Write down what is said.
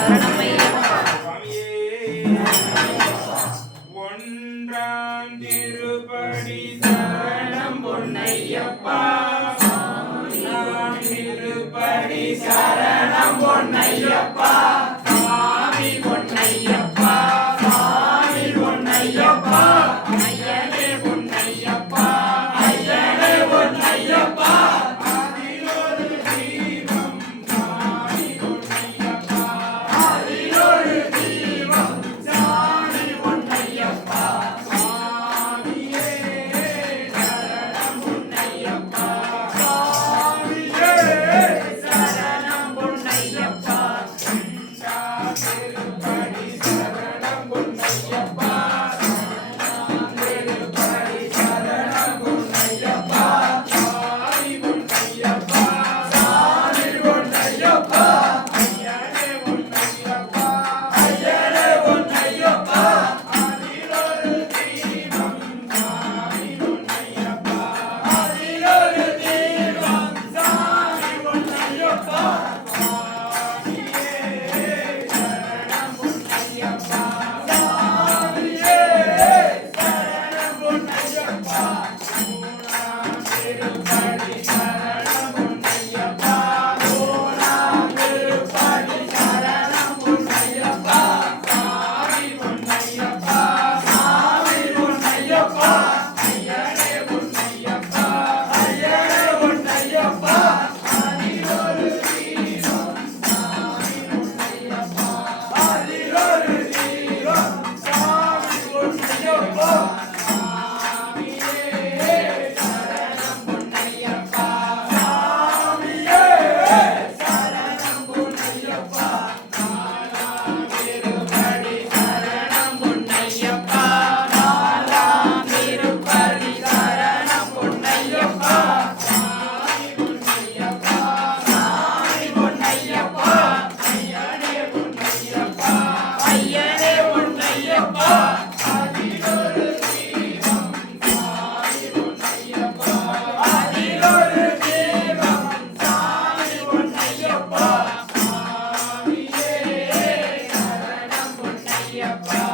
ஒன்றாம் Bye.